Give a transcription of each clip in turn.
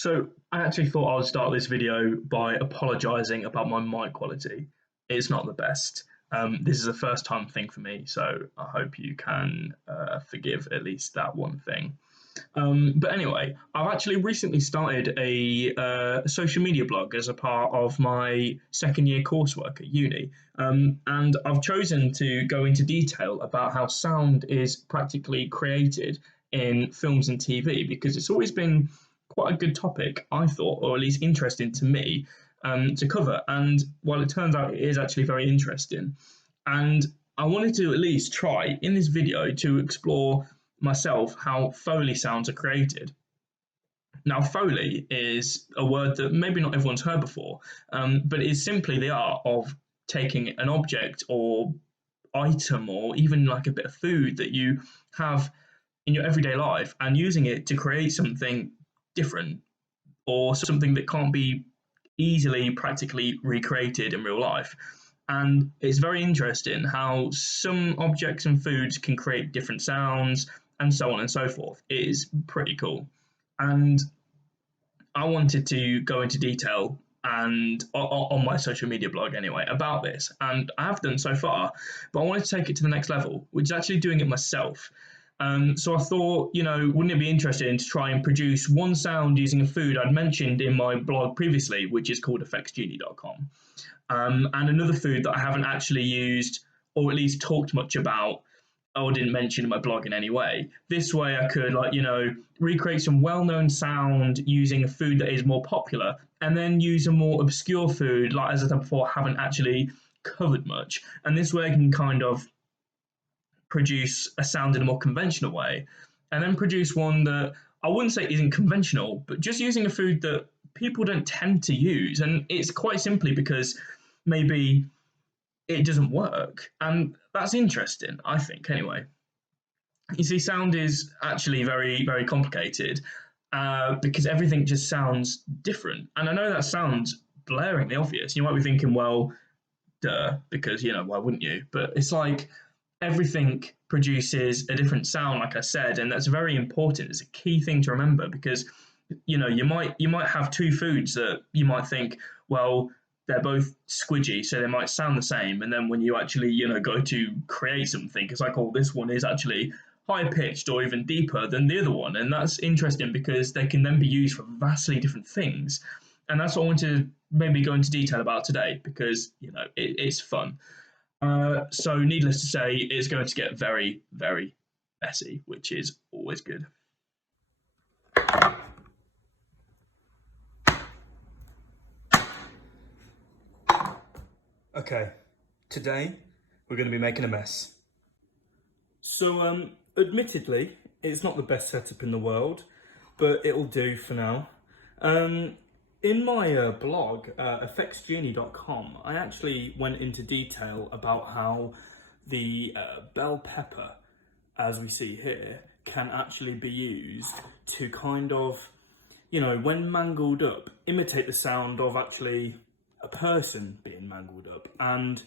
So I actually thought I would start this video by apologising about my mic quality. It's not the best. This is a first time thing for me, so I hope you can forgive at least that one thing. But anyway, I've actually recently started a social media blog as a part of my second year coursework at uni. And I've chosen to go into detail about how sound is practically created in films and TV because it's always been quite a good topic, I thought, or at least interesting to me to cover. And while it turns out it is actually very interesting, and I wanted to at least try in this video to explore myself how foley sounds are created. Now, foley is a word that maybe not everyone's heard before, but it's simply the art of taking an object or item or even like a bit of food that you have in your everyday life and using it to create something different or something that can't be easily practically recreated in real life. And it's very interesting how some objects and foods can create different sounds and so on and so forth. It is pretty cool. And I wanted to go into detail and on my social media blog anyway about this, and I have done so far, but I wanted to take it to the next level, which is actually doing it myself. So I thought, wouldn't it be interesting to try and produce one sound using a food I'd mentioned in my blog previously, which is called effectsgenie.com, and another food that I haven't actually used or at least talked much about or didn't mention in my blog in any way. This way I could recreate some well-known sound using a food that is more popular and then use a more obscure food, like as I said before, haven't actually covered much. And this way I can kind of produce a sound in a more conventional way and then produce one that I wouldn't say isn't conventional, but just using a food that people don't tend to use. And it's quite simply because maybe it doesn't work. And that's interesting, I think, anyway. You see, sound is actually very, very complicated because everything just sounds different. And I know that sounds blaringly obvious. You might be thinking, well, duh, because, why wouldn't you? But it's like everything produces a different sound, like I said, and that's very important. It's a key thing to remember because, you might have two foods that you might think, well, they're both squidgy, so they might sound the same. And then when you actually, go to create something, it's like, oh, this one is actually higher pitched or even deeper than the other one. And that's interesting because they can then be used for vastly different things. And that's what I want to maybe go into detail about today because, it's fun. So needless to say, it's going to get very, very messy, which is always good. Okay, today we're going to be making a mess. So, admittedly, it's not the best setup in the world, but it'll do for now. In my blog, effectsgenie.com, I actually went into detail about how the bell pepper, as we see here, can actually be used to kind of, when mangled up, imitate the sound of actually a person being mangled up. And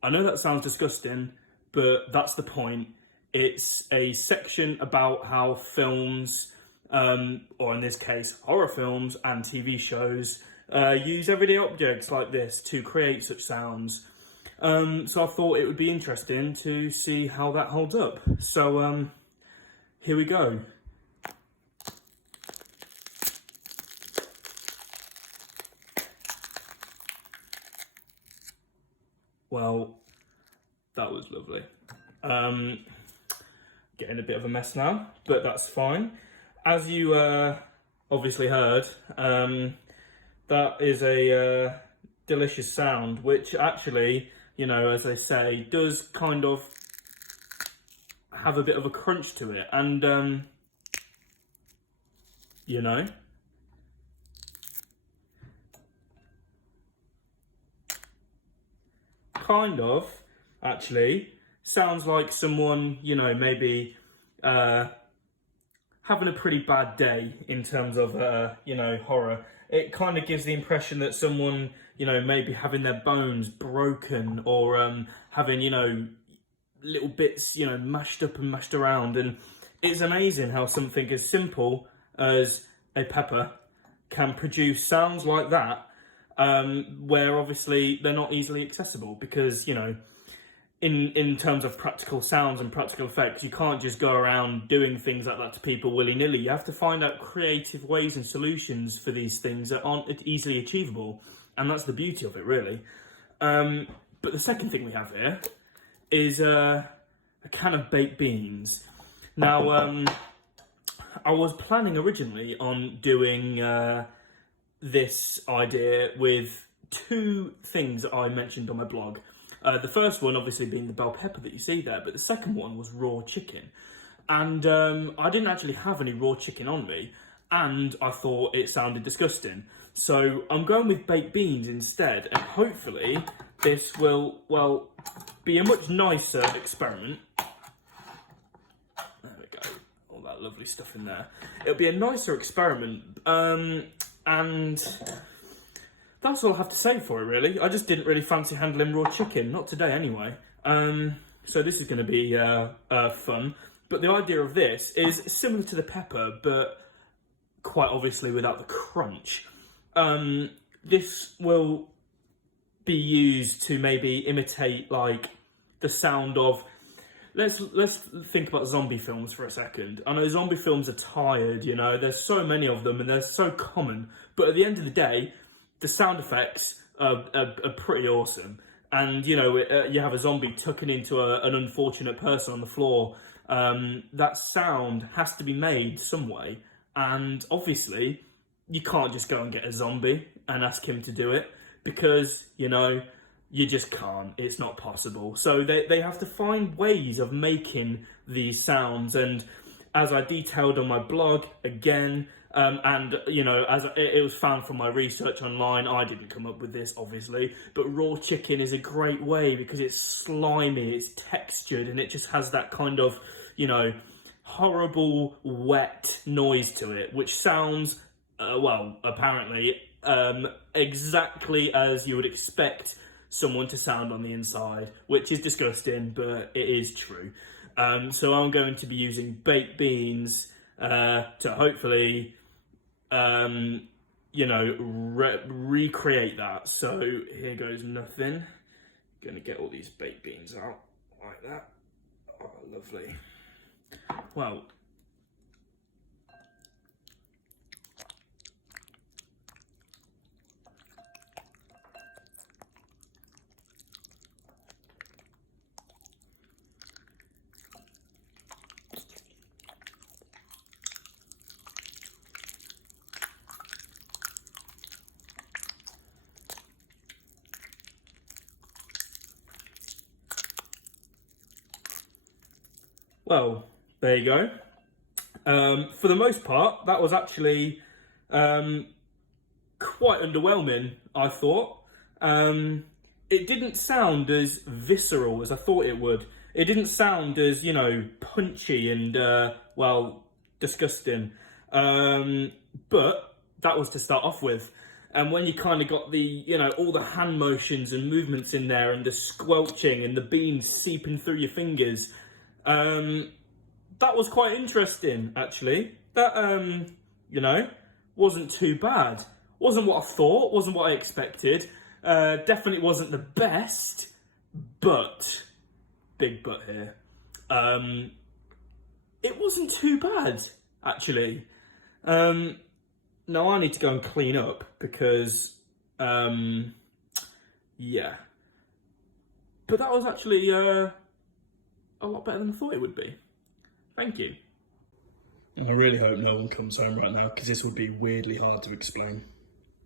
I know that sounds disgusting, but that's the point. It's a section about how films, or in this case, horror films and TV shows, use everyday objects like this to create such sounds. So I thought it would be interesting to see how that holds up. So here we go. Well, that was lovely. Getting a bit of a mess now, but that's fine. As you obviously heard, that is a delicious sound, which actually, as they say, does kind of have a bit of a crunch to it. And, kind of, actually, sounds like someone, maybe having a pretty bad day in terms of, horror. It kind of gives the impression that someone, maybe having their bones broken or having, little bits, mashed up and mashed around. And it's amazing how something as simple as a pepper can produce sounds like that, where obviously they're not easily accessible, because, you know, in terms of practical sounds and practical effects, you can't just go around doing things like that to people willy-nilly. You have to find out creative ways and solutions for these things that aren't easily achievable, and that's the beauty of it, really. But the second thing we have here is a can of baked beans. Now, I was planning originally on doing this idea with two things that I mentioned on my blog. The first one obviously being the bell pepper that you see there, but the second one was raw chicken. And I didn't actually have any raw chicken on me, and I thought it sounded disgusting. So I'm going with baked beans instead, and hopefully this will, well, be a much nicer experiment. There we go, all that lovely stuff in there. It'll be a nicer experiment, and that's all I have to say for it, really. I just didn't really fancy handling raw chicken, not today anyway. So this is going to be fun. But the idea of this is similar to the pepper, but quite obviously without the crunch. This will be used to maybe imitate, like, the sound of... Let's think about zombie films for a second. I know zombie films are tired, you know, there's so many of them and they're so common. But at the end of the day, the sound effects are pretty awesome. And, you know, you have a zombie tucking into an unfortunate person on the floor. That sound has to be made some way. And obviously, you can't just go and get a zombie and ask him to do it, because, you know, you just can't. It's not possible. So they have to find ways of making these sounds. And as I detailed on my blog, again, and, you know, as it was found from my research online, I didn't come up with this, obviously, but raw chicken is a great way because it's slimy, it's textured, and it just has that kind of, you know, horrible, wet noise to it, which sounds, well, apparently, exactly as you would expect someone to sound on the inside, which is disgusting, but it is true. So I'm going to be using baked beans to hopefully, you know, recreate that. So here goes nothing. Gonna get all these baked beans out like that. Oh, lovely. Well, there you go. For the most part, that was actually quite underwhelming, I thought. It didn't sound as visceral as I thought it would. It didn't sound as, you know, punchy and, well, disgusting. But that was to start off with. And when you kind of got the, you know, all the hand motions and movements in there and the squelching and the beans seeping through your fingers, that was quite interesting, actually. That, you know, wasn't too bad. Wasn't what I thought, wasn't what I expected. Definitely wasn't the best, but, big but here, it wasn't too bad, actually. Now I need to go and clean up because, yeah. But that was actually a lot better than I thought it would be. Thank you. I really hope no one comes home right now, because this would be weirdly hard to explain.